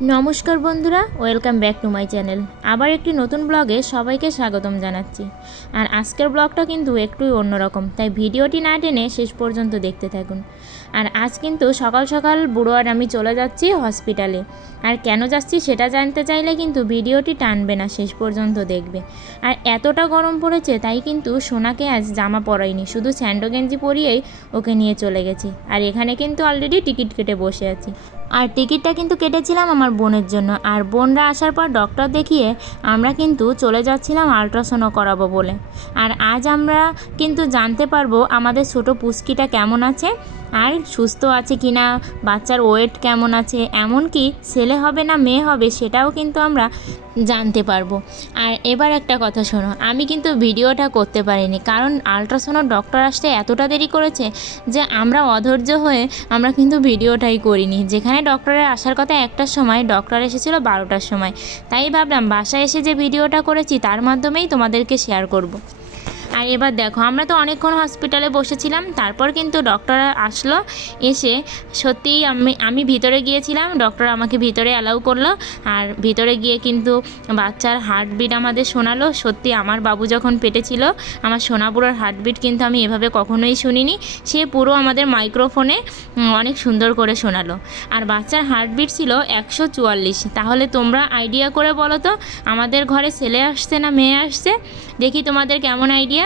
নমস্কার বন্ধুরা, welcome back to my channel. আবার একটি নতুন ব্লগে সবাইকে স্বাগতম জানাচ্ছি। আর আজকের ব্লগটা কিন্তু একটুই অন্যরকম, তাই ভিডিওটি না টেনে শেষ পর্যন্ত দেখতে থাকুন। আর আজ কিন্তু সকাল সকাল বুড়ো আর আমি চলে যাচ্ছি হসপিটালে। আর কেন যাচ্ছি সেটা জানতে চাইলে কিন্তু ভিডিওটি টানবে না, শেষ পর্যন্ত দেখবে। আর এতটা গরম পড়েছে, তাই কিন্তু সোনাকে আজ জামা পরাইনি, শুধু স্যান্ডো গেঞ্জি পরিয়েই ওকে নিয়ে চলে গেছি। আর এখানে কিন্তু অলরেডি টিকিট কেটে বসে আছি। আর টিকিটটা কিন্তু কেটেছিলাম আমার বোনের জন্য। আর বোনরা আসার পর ডক্টর দেখিয়ে আমরা কিন্তু চলে যাচ্ছিলাম আলট্রাসাউন্ড করাবো বলে। আর আজ আমরা কিন্তু জানতে পারব আমাদের ছোট পুস্কিটা কেমন আছে, আর সুস্থ আছে কি না বাচ্চার ওয়েট কেমন আছে, এমনকি ছেলে হবে না মেয়ে হবে সেটাও কিন্তু আমরা জানতে পারব। আর এবার একটা কথা শোনো, আমি কিন্তু ভিডিওটা করতে পারিনি, কারণ আলট্রাসাউন্ড ডক্টর আসতে এতটা দেরি করেছে যে আমরা অধৈর্য হয়ে আমরা কিন্তু ভিডিওটাই করিনি, যেখানে ডক্টরের আসার কথা একটার সময়, ডক্টর এসেছিল বারোটার সময় তাই ভাবলাম, বাসায় এসে যে ভিডিওটা করেছি, তার মাধ্যমেই তোমাদেরকে শেয়ার করব। আর এবার দেখো, আমরা তো অনেকক্ষণ হসপিটালে বসেছিলাম, তারপর কিন্তু ডক্টর আসলো, এসে সত্যিই আমি আমি ভিতরে গিয়েছিলাম ডক্টর আমাকে ভিতরে অ্যালাউ করল, আর ভিতরে গিয়ে কিন্তু বাচ্চার হার্টবিট আমাদের শোনালো সত্যি আমার বাবু যখন পেটে ছিল, আমার সোনাপুরোর হার্টবিট কিন্তু আমি এভাবে কখনোই শুনিনি, সে পুরো আমাদের মাইক্রোফোনে অনেক সুন্দর করে শোনালো। আর বাচ্চার হার্টবিট ছিল একশো চুয়াল্লিশ, তাহলে তোমরা আইডিয়া করে বলো তো, আমাদের ঘরে ছেলে আসছে না মেয়ে আসছে, দেখি তোমাদের কেমন আইডিয়া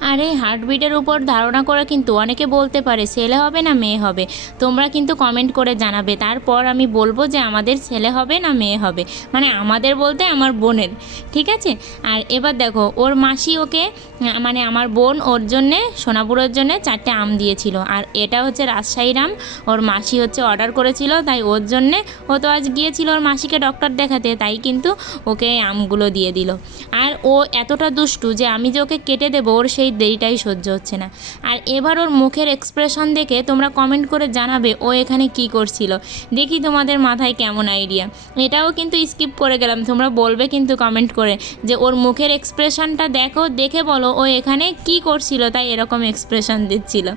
আর এই হার্টবিটের উপর ধারণা করে কিন্তু অনেকে বলতে পারে ছেলে হবে না মেয়ে হবে। তোমরা কিন্তু কমেন্ট করে জানাবে। তারপর আমি বলব যে আমাদের ছেলে হবে না মেয়ে হবে। মানে আমাদের বলতে আমার বোনের। ঠিক আছে? আর এবার দেখো, ওর মাসি ওকে মানে আমার বোন ওর জন্যে, সোনাপুরের জন্যে চারটে আম দিয়েছিল। আর এটা হচ্ছে রাজশাহীর আম। ওর মাসি হচ্ছে অর্ডার করেছিল, তাই ওর জন্যে ও তো আজ গিয়েছিল ওর মাসিকে ডক্টর দেখাতে, তাই কিন্তু ওকে আমগুলো দিয়ে দিল। আর ও এতটা দুষ্টু যে আমি যে ওকে কেটে দেবো, ওর সেই দেরিটাই সহ্য হচ্ছে না। আর এবার ওর মুখের এক্সপ্রেশন দেখে তোমরা কমেন্ট করে জানাবে ও এখানে কি করছিল। দেখি তোমাদের মাথায় কেমন আইডিয়া এটাও কিন্তু স্কিপ করে গেলাম। তোমরা বলবে কিন্তু কমেন্ট করে যে ওর মুখের এক্সপ্রেশনটা দেখো, দেখে বলো ও এখানে কি করছিল তাই এরকম এক্সপ্রেশন দিচ্ছিল।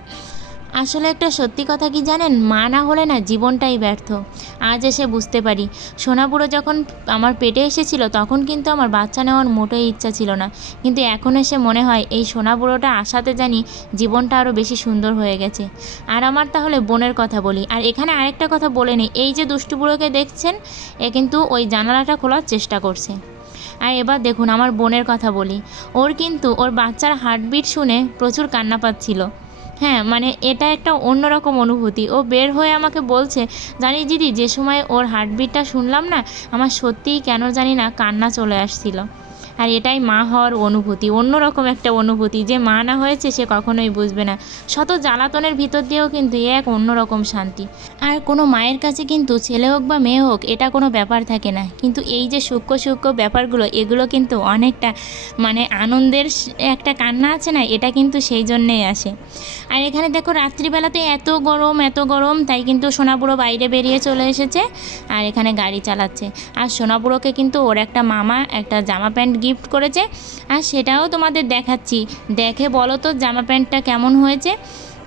আসলে একটা সত্যি কথা কি জানেন? মা না হলে না জীবনটাই ব্যর্থ। আজ এসে বুঝতে পারি। সোনাপুরো যখন আমার পেটে এসেছিল, তখন কিন্তু আমার বাচ্চা নেওয়ার মোটেই ইচ্ছা ছিল না। কিন্তু এখন এসে মনে হয়, এই সোনাপুরোটা আসাতে জানি জীবনটা আরও বেশি সুন্দর হয়ে গেছে। আর আমার তাহলে বোনের কথা বলি। আর এখানে আরেকটা কথা বলে নিই। এই যে দুষ্টুপুরোকে দেখছেন, এ কিন্তু ওই জানালাটা খোলার চেষ্টা করছে। আর এবার দেখুন, আমার বোনের কথা বলি। ওর কিন্তু, ওর বাচ্চার হার্টবিট শুনে প্রচুর কান্না পাচ্ছিল। হ্যাঁ মানে এটা একটা অন্যরকম অনুভূতি। ও বের হয়ে আমাকে বলছে, জানিস দিদি, যে সময় ওর হার্টবিটটা শুনলাম না, আমার সত্যিই কেন জানি না কান্না চলে আসছিল। আর এটাই মা হওয়ার অনুভূতি। অন্যরকম একটা অনুভূতি। যে মা না হয়েছে, সে কখনোই বুঝবে না। শত জ্বালাতনের ভিতর দিয়েও কিন্তু এক অন্যরকম শান্তি। আর কোনো মায়ের কাছে কিন্তু ছেলে হোক বা মেয়ে হোক, এটা কোনো ব্যাপার থাকে না। কিন্তু এই যে সূক্ষ্ম সূক্ষ্ম ব্যাপারগুলো, এগুলো কিন্তু অনেকটা মানে আনন্দের একটা কান্না আছে না? এটা কিন্তু সেই জন্যেই আসে। আর এখানে দেখো, রাত্রিবেলাতে এত গরম এত গরম, তাই কিন্তু সোনাপুরো বাইরে বেরিয়ে চলে এসেছে। আর এখানে গাড়ি চালাচ্ছে। আর সোনাপুরোকে কিন্তু ওর একটা মামা, একটা জামা প্যান্ট গিফট করেছে, আর সেটাও তোমাদের দেখাচ্ছি। দেখে বলো তো জামা প্যান্টটা কেমন হয়েছে,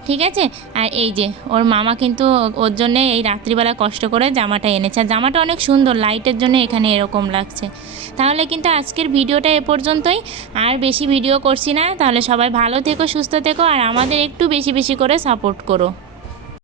ঠিক আছে? আর এই যে, ওর মামা কিন্তু ওর জন্যে এই রাত্রিবেলা কষ্ট করে জামাটা এনেছে। আর জামাটা অনেক সুন্দর, লাইটের জন্য এখানে এরকম লাগছে। তাহলে কিন্তু আজকের ভিডিওটা এ পর্যন্তই। আর বেশি ভিডিও করছি না, তাহলে সবাই ভালো থেকো, সুস্থ থেকো, আর আমাদের একটু বেশি বেশি করে সাপোর্ট করো।